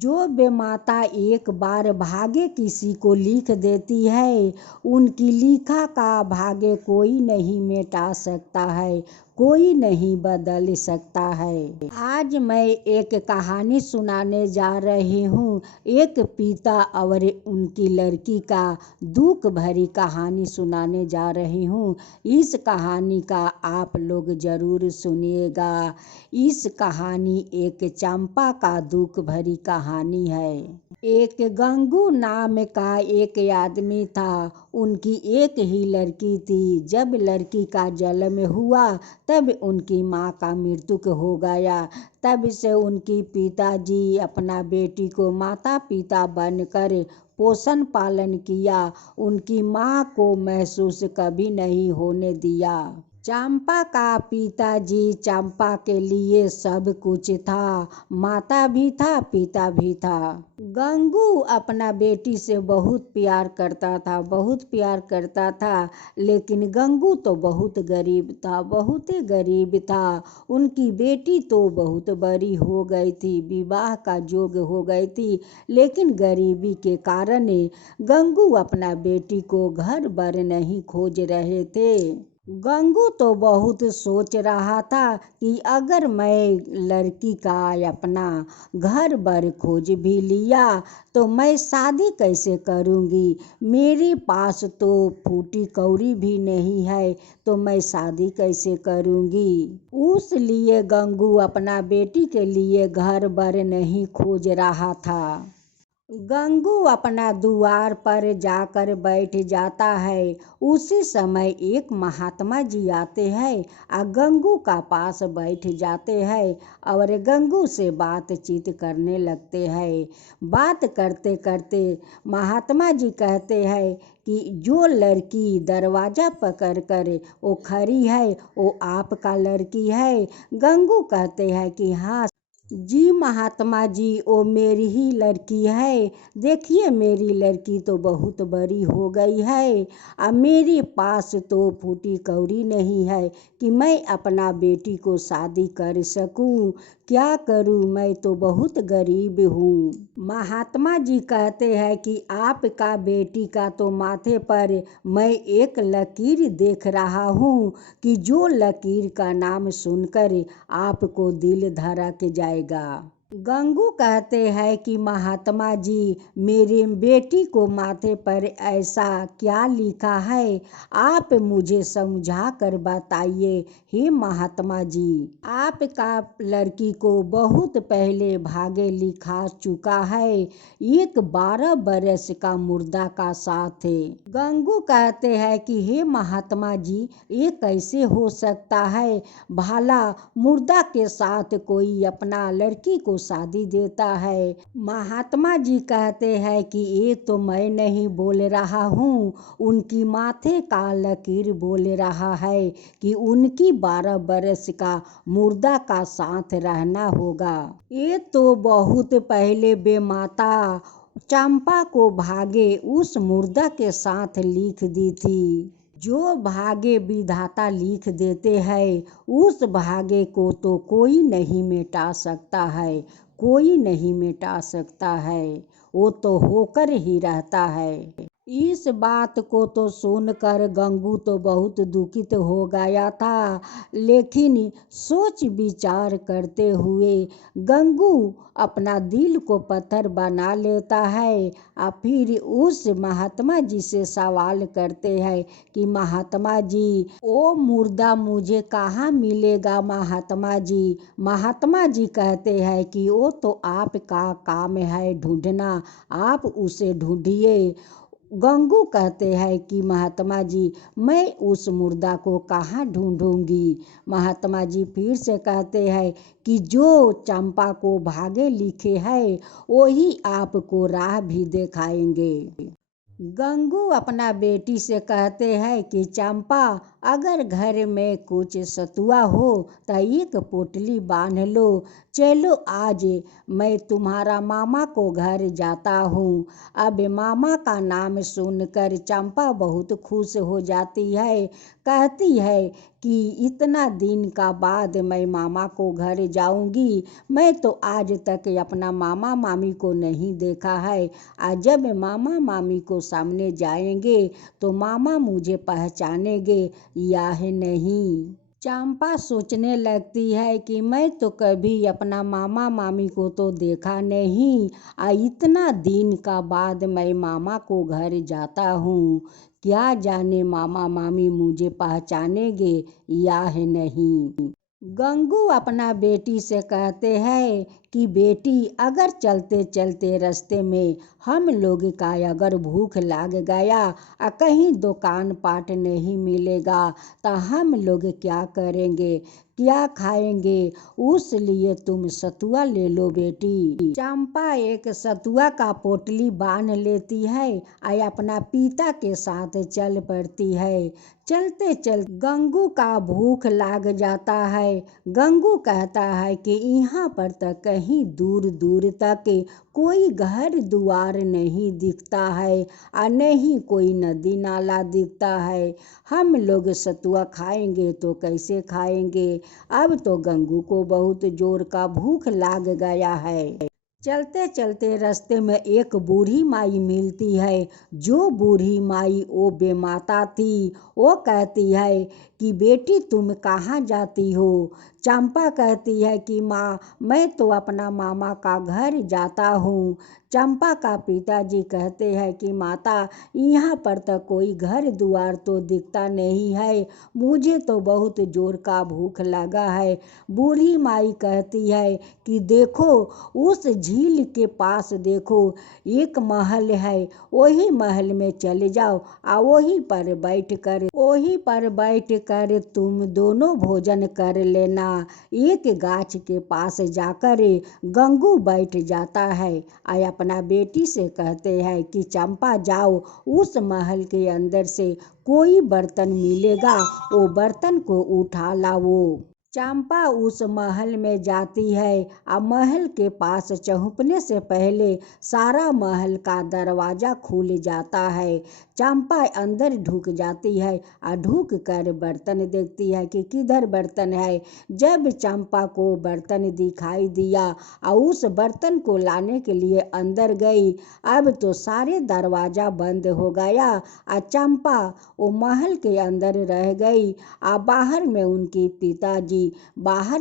जो बेमाता एक बार भाग्य किसी को लिख देती है, उनकी लिखा का भाग्य कोई नहीं मिटा सकता है, कोई नहीं बदल सकता है। आज मैं एक कहानी सुनाने जा रही हूँ। एक पिता और उनकी लड़की का दुख भरी कहानी सुनाने जा रही हूँ। इस कहानी का आप लोग जरूर सुनिएगा। इस कहानी एक चंपा का दुख भरी कहानी है। एक गंगू नाम का एक आदमी था। उनकी एक ही लड़की थी। जब लड़की का जन्म हुआ तब उनकी माँ का मृत्यु हो गया। तब से उनकी पिताजी अपना बेटी को माता पिता बनकर पोषण पालन किया। उनकी माँ को महसूस कभी नहीं होने दिया। चंपा का पिताजी चंपा के लिए सब कुछ था। माता भी था, पिता भी था। गंगू अपना बेटी से बहुत प्यार करता था, बहुत प्यार करता था। लेकिन गंगू तो बहुत गरीब था, बहुत ही गरीब था। उनकी बेटी तो बहुत बड़ी हो गई थी, विवाह का योग्य हो गई थी। लेकिन गरीबी के कारण गंगू अपना बेटी को घर बर नहीं खोज रहे थे। गंगू तो बहुत सोच रहा था कि अगर मैं लड़की का अपना घर बर खोज भी लिया तो मैं शादी कैसे करूँगी। मेरे पास तो फूटी कौड़ी भी नहीं है, तो मैं शादी कैसे करूँगी। उस लिए गंगू अपना बेटी के लिए घर बर नहीं खोज रहा था। गंगू अपना द्वार पर जाकर बैठ जाता है। उसी समय एक महात्मा जी आते हैं और गंगू का पास बैठ जाते हैं और गंगू से बातचीत करने लगते हैं। बात करते करते महात्मा जी कहते हैं कि जो लड़की दरवाज़ा पकड़ कर वो खड़ी है वो आपका लड़की है। गंगू कहते हैं कि हाँ जी महात्मा जी, वो मेरी ही लड़की है। देखिए मेरी लड़की तो बहुत बड़ी हो गई है और मेरे पास तो फूटी कौड़ी नहीं है कि मैं अपना बेटी को शादी कर सकूं। क्या करूं, मैं तो बहुत गरीब हूँ। महात्मा जी कहते हैं कि आपका बेटी का तो माथे पर मैं एक लकीर देख रहा हूँ कि जो लकीर का नाम सुनकर आपको दिल धड़क जाएगा। गंगू कहते हैं कि महात्मा जी, मेरे बेटी को माथे पर ऐसा क्या लिखा है, आप मुझे समझा कर बताइए। हे महात्मा जी, आपका लड़की को बहुत पहले भाग्य लिखा चुका है, एक 12 बरस का मुर्दा का साथ है। गंगू कहते हैं कि हे महात्मा जी, ये कैसे हो सकता है। भला मुर्दा के साथ कोई अपना लड़की को शादी देता है। महात्मा जी कहते हैं कि ये तो मैं नहीं बोल रहा हूँ, उनकी माथे का लकीर बोल रहा है कि उनकी 12 बरस का मुर्दा का साथ रहना होगा। ये तो बहुत पहले बेमाता चंपा को भागे उस मुर्दा के साथ लिख दी थी। जो भाग्य विधाता लिख देते हैं उस भाग्य को तो कोई नहीं मिटा सकता है, कोई नहीं मिटा सकता है, वो तो होकर ही रहता है। इस बात को तो सुनकर गंगू तो बहुत दुखित हो गया था। लेकिन सोच विचार करते हुए गंगू अपना दिल को पत्थर बना लेता है और फिर उस महात्मा जी से सवाल करते हैं कि महात्मा जी, वो मुर्दा मुझे कहाँ मिलेगा महात्मा जी। महात्मा जी कहते हैं कि वो तो आपका काम है ढूंढना, आप उसे ढूंढिए। गंगू कहते हैं कि महात्मा जी, मैं उस मुर्दा को कहाँ ढूंढूंगी। महात्मा जी फिर से कहते हैं कि जो चंपा को भाग्य लिखे है वही आपको राह भी दिखाएंगे। गंगू अपना बेटी से कहते हैं कि चंपा, अगर घर में कुछ सतुआ हो तो एक पोटली बांध लो। चलो आज मैं तुम्हारा मामा को घर जाता हूँ। अब मामा का नाम सुनकर चंपा बहुत खुश हो जाती है। कहती है कि इतना दिन का बाद मैं मामा को घर जाऊंगी। मैं तो आज तक अपना मामा मामी को नहीं देखा है। आज जब मामा मामी को सामने जाएंगे तो मामा मुझे पहचानेंगे या नहीं। चंपा सोचने लगती है कि मैं तो कभी अपना मामा मामी को तो देखा नहीं। इतना दिन का बाद मैं मामा को घर जाता हूँ। क्या जाने मामा मामी मुझे पहचानेंगे या नहीं। गंगू अपना बेटी से कहते हैं कि बेटी, अगर चलते चलते रास्ते में हम लोग का अगर भूख लग गया और कहीं दुकान पाट नहीं मिलेगा तो हम लोग क्या करेंगे, क्या खाएंगे। उस लिए तुम सतुआ ले लो बेटी। चंपा एक सतुआ का पोटली बांध लेती है और अपना पिता के साथ चल पड़ती है। चलते चलते गंगू का भूख लग जाता है। गंगू कहता है कि यहाँ पर तक कहीं दूर दूर तक कोई घर द्वार नहीं दिखता है और नहीं कोई नदी नाला दिखता है। हम लोग सतुआ खाएंगे तो कैसे खाएंगे। अब तो गंगू को बहुत जोर का भूख लग गया है। चलते चलते रास्ते में एक बूढ़ी माई मिलती है। जो बूढ़ी माई वो बेमाता थी। वो कहती है कि बेटी तुम कहाँ जाती हो। चंपा कहती है कि माँ, मैं तो अपना मामा का घर जाता हूँ। चंपा का पिताजी कहते हैं कि माता, यहाँ पर तो कोई घर द्वार तो दिखता नहीं है। मुझे तो बहुत जोर का भूख लगा है। बूढ़ी माई कहती है कि देखो उस झील के पास देखो एक महल है। वही महल में चले जाओ और वहीं पर बैठ कर तुम दोनों भोजन कर लेना। एक गाछ के पास जाकर गंगू बैठ जाता है और अपना बेटी से कहते हैं कि चंपा जाओ, उस महल के अंदर से कोई बर्तन मिलेगा, वो बर्तन को उठा लाओ। चंपा उस महल में जाती है और महल के पास पहुंचने से पहले सारा महल का दरवाजा खुल जाता है। चंपा अंदर ढुक जाती है और ढुक कर बर्तन देखती है कि किधर बर्तन है। जब चंपा को बर्तन दिखाई दिया और उस बर्तन को लाने के लिए अंदर गई, अब तो सारे दरवाजा बंद हो गया और चंपा वो महल के अंदर रह गई। और बाहर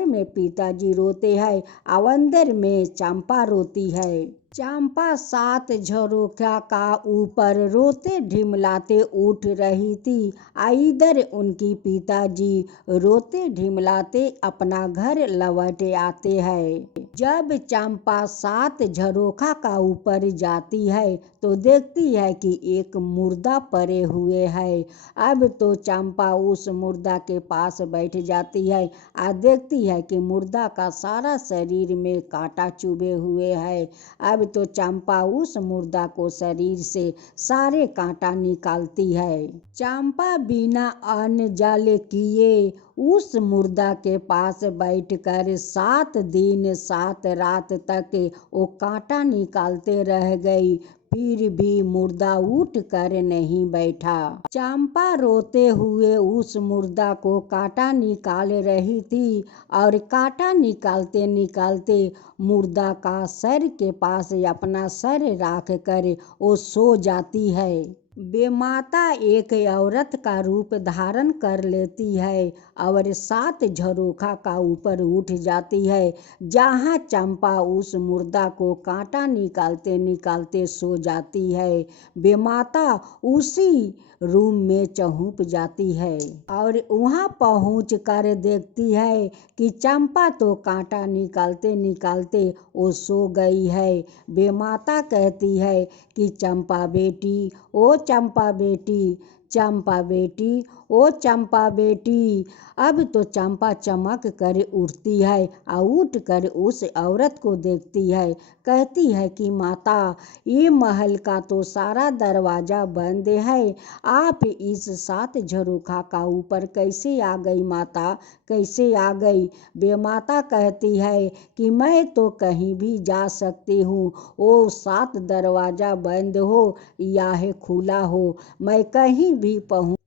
में पिताजी रोते हैं और अंदर में चंपा रोती है। चंपा 7 झरोखा का ऊपर रोते ढिमलाते उठ रही थी। इधर उनकी पिताजी रोते ढिमलाते अपना घर लौट आते हैं। जब चंपा 7 झरोखा का ऊपर जाती है तो देखती है कि एक मुर्दा पड़े हुए है। अब तो चंपा उस मुर्दा के पास बैठ जाती है और देखती है कि मुर्दा का सारा शरीर में कांटा चुभे हुए है। अब तो चंपा उस मुर्दा को शरीर से सारे कांटा निकालती है। चंपा बिना अन्न जल किए उस मुर्दा के पास बैठकर 7 दिन 7 रात तक वो कांटा निकालते रह गई, फिर भी मुर्दा उठ कर नहीं बैठा। चंपा रोते हुए उस मुर्दा को कांटा निकाल रही थी और कांटा निकालते निकालते मुर्दा का सर के पास अपना सर रख कर वो सो जाती है। बेमाता एक औरत का रूप धारण कर लेती है और 7 झरोखा का ऊपर उठ जाती है, जहाँ चंपा उस मुर्दा को कांटा निकालते निकालते सो जाती है। बेमाता उसी रूम में चहुप जाती है और वहाँ पहुँच कर देखती है कि चंपा तो कांटा निकालते निकालते वो सो गई है। बेमाता कहती है कि चंपा बेटी, ओ चंपा बेटी, चंपा बेटी, ओ चंपा बेटी। अब तो चंपा चमक कर उठती है और उठ कर उस औरत को देखती है। कहती है कि माता, ये महल का तो सारा दरवाज़ा बंद है, आप इस 7 झरोखा का ऊपर कैसे आ गई माता, कैसे आ गई? बेमाता कहती है कि मैं तो कहीं भी जा सकती हूँ, वो 7 दरवाज़ा बंद हो या है खुला हो, मैं कहीं भी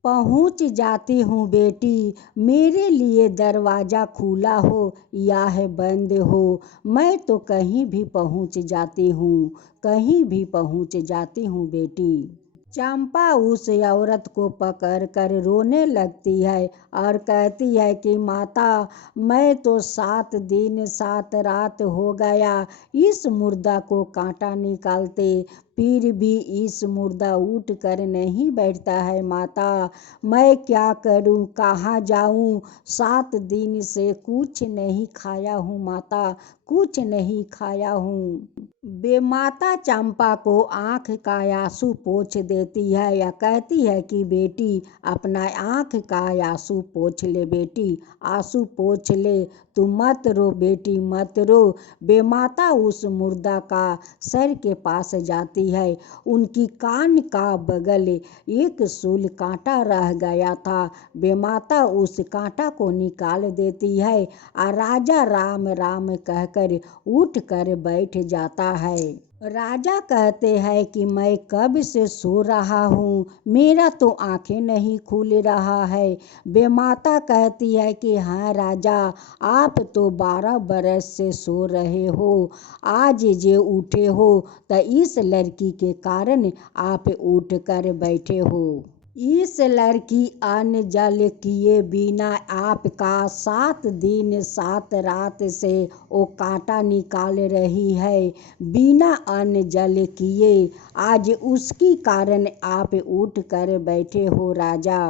पहुँच जाती हूँ बेटी। मेरे लिए दरवाज़ा खुला हो या है बंद हो, मैं तो कहीं भी पहुँच जाती हूँ, कहीं भी पहुँच जाती हूँ बेटी। चंपा उस औरत को पकड़ कर रोने लगती है और कहती है कि माता, मैं तो 7 दिन 7 रात हो गया इस मुर्दा को कांटा निकालते, फिर भी इस मुर्दा उठ कर नहीं बैठता है माता। मैं क्या करूं, कहाँ जाऊं? 7 दिन से कुछ नहीं खाया हूँ माता, कुछ नहीं खाया हूँ। बेमाता चंपा को आँख का आंसू पोंछ देती है या कहती है कि बेटी, अपना आँख का आंसू पोंछ ले बेटी, आंसू पोंछ ले, तू मत रो बेटी, मत रो। बेमाता उस मुर्दा का सर के पास जाती है। उनकी कान का बगल एक सूल कांटा रह गया था। बेमाता उस कांटा को निकाल देती है और राजा राम राम कहकर उठ कर बैठ जाता है। राजा कहते हैं कि मैं कब से सो रहा हूँ, मेरा तो आंखें नहीं खुल रहा है। बेमाता कहती है कि हाँ राजा, आप तो 12 बरस से सो रहे हो, आज जे उठे हो तो इस लड़की के कारण आप उठ कर बैठे हो। इस लड़की अन्न जल किए बिना आपका 7 दिन 7 रात से वो कांटा निकाल रही है, बिना अन्न जल किए, आज उसकी कारण आप उठ कर बैठे हो राजा।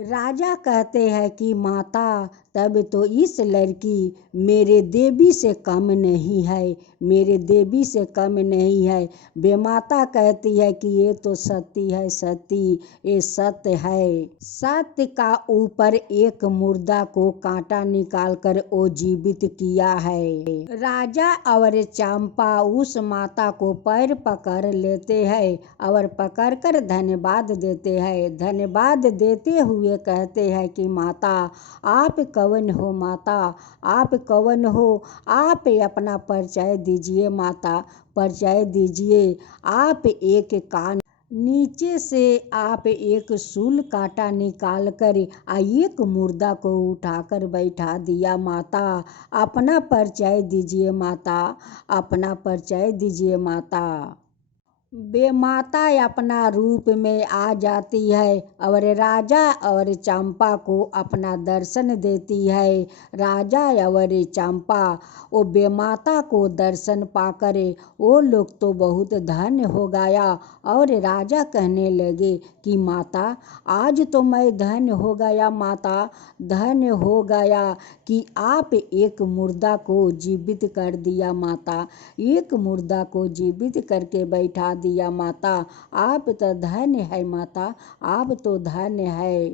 राजा कहते हैं कि माता, तब तो इस लड़की मेरे देवी से कम नहीं है, मेरे देवी से कम नहीं है। बेमाता कहती है कि ये तो सती है, सती, ये सत्य है। सत्य का ऊपर एक मुर्दा को कांटा निकाल कर वो जीवित किया है। राजा और चंपा उस माता को पैर पकड़ लेते हैं और पकड़ कर धन्यवाद देते हैं। धन्यवाद देते हुए कहते हैं कि माता, आप कौन हो माता, आप कौन हो? आप अपना परिचय दीजिए माता, परिचय दीजिए। आप एक कान नीचे से आप एक सूल कांटा निकाल कर एक मुर्दा को उठाकर बैठा दिया माता। अपना परिचय दीजिए माता, अपना परिचय दीजिए माता। बेमाता अपना रूप में आ जाती है और राजा और चंपा को अपना दर्शन देती है। राजा और चंपा वो बेमाता को दर्शन पाकर वो लोग तो बहुत धन्य हो गया और राजा कहने लगे कि माता, आज तो मैं धन्य हो गया माता, धन्य हो गया कि आप एक मुर्दा को जीवित कर दिया माता, एक मुर्दा को जीवित करके बैठा दिया माता, आप तो धन्य है माता, आप तो धन्य है।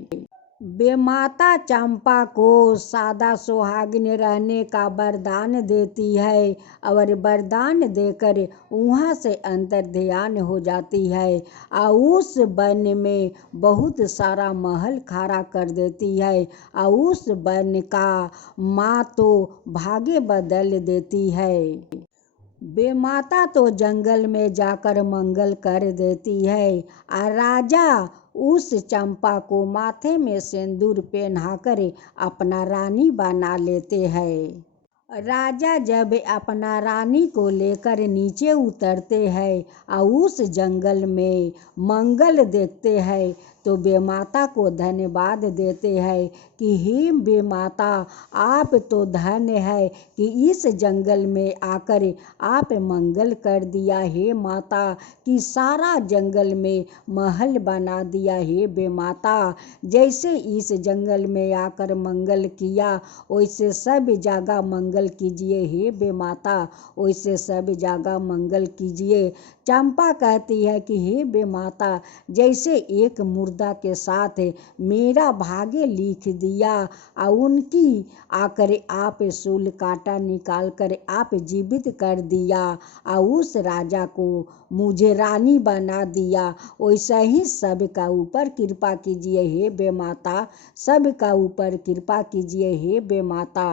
बेमाता चंपा को सादा सुहागिन रहने का वरदान देती है और वरदान देकर वहाँ से अंतर ध्यान हो जाती है और उस वन में बहुत सारा महल खड़ा कर देती है और उस वन का माँ तो भाग्य बदल देती है। बेमाता तो जंगल में जाकर मंगल कर देती है और राजा उस चंपा को माथे में सिंदूर पहनाकर अपना रानी बना लेते हैं। राजा जब अपना रानी को लेकर नीचे उतरते हैं और उस जंगल में मंगल देखते हैं तो बेमाता को धन्यवाद देते हैं कि हे बेमाता, आप तो धन्य है कि इस जंगल में आकर आप मंगल कर दिया। हे माता कि सारा जंगल में महल बना दिया। हे बेमाता, जैसे इस जंगल में आकर मंगल किया वैसे सब जगह मंगल कीजिए। हे बेमाता, वैसे सब जगह मंगल कीजिए। चंपा कहती है कि हे बेमाता, जैसे एक मुर्दा के साथ मेरा भाग्य लिख दिया और उनकी आकर आप सूल काटा निकाल कर आप जीवित कर दिया और उस राजा को मुझे रानी बना दिया, वैसा ही सबका ऊपर कृपा कीजिए। हे बेमाता, सबका ऊपर कृपा कीजिए। हे बेमाता।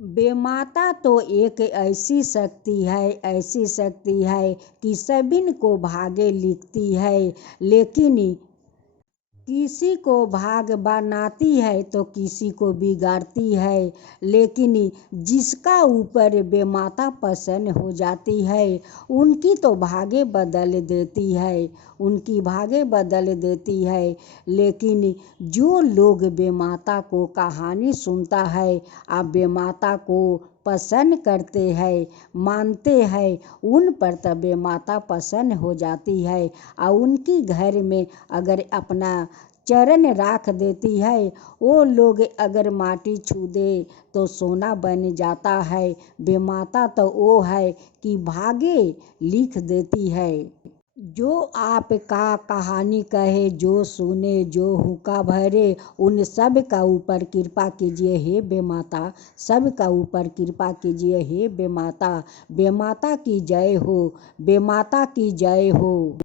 बेमाता तो एक ऐसी शक्ति है कि सभी को भाग्य लिखती है, लेकिन किसी को भाग बनाती है तो किसी को बिगाड़ती है। लेकिन जिसका ऊपर बेमाता प्रसन्न हो जाती है उनकी तो भाग्य बदल देती है, उनकी भाग्य बदल देती है। लेकिन जो लोग बेमाता को कहानी सुनता है और बेमाता को पसंद करते हैं, मानते हैं, उन पर तब बेमाता प्रसन्न हो जाती है और उनकी घर में अगर अपना चरण राख देती है, वो लोग अगर माटी छू दे तो सोना बन जाता है। बेमाता तो वो है कि भाग्य लिख देती है। जो आपका कहानी कहे, जो सुने, जो हुक्का भरे, उन सब का ऊपर कृपा कीजिए। हे बेमाता, सब का ऊपर कृपा कीजिए। हे बेमाता। बेमाता की जय हो, बेमाता की जय हो।